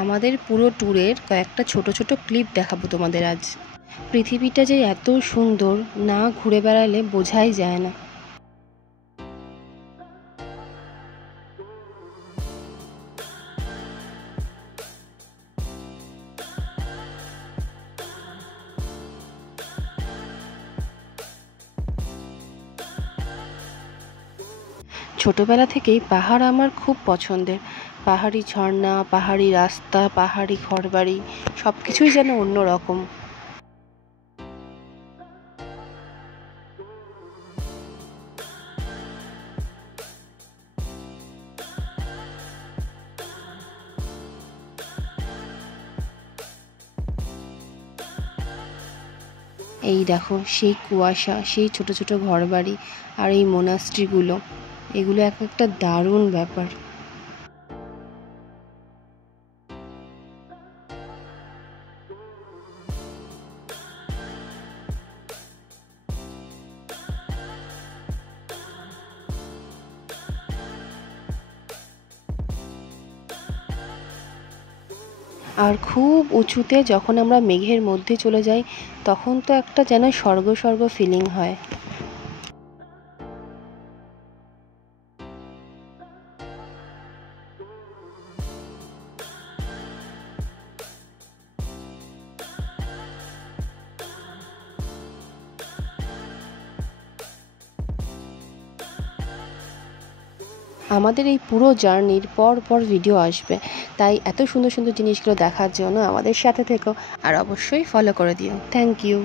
আমাদের পুরো ট্যুরের কয়েকটা ছোট ছোট ক্লিপ দেখাবো তোমাদের আজ। পৃথিবীটা যে এত সুন্দর, না ঘুরে বেড়ালে বোঝাই যায় না। ছোটবেলা থেকেই পাহাড় আমার খুব পছন্দের। পাহাড়ি ঝর্ণা, পাহাড়ি রাস্তা, পাহাড়ি ঘরবাড়ি, সব কিছুই যেন অন্যরকম। এই দেখো সেই কুয়াশা, সেই ছোট ছোট ঘরবাড়ি আর এই মোনাস্ট্রিগুলো, এগুলো এক একটা দারুণ ব্যাপার। আর খুব উঁচুতে যখন আমরা মেঘের মধ্যে চলে যাই, তখন তো একটা যেন স্বর্গ স্বর্গ ফিলিং হয়। আমাদের এই পুরো জার্নির পর পর ভিডিও আসবে, তাই এত সুন্দর সুন্দর জিনিসগুলো দেখার জন্য আমাদের সাথে থেকো আর অবশ্যই ফলো করে দিও। Thank you.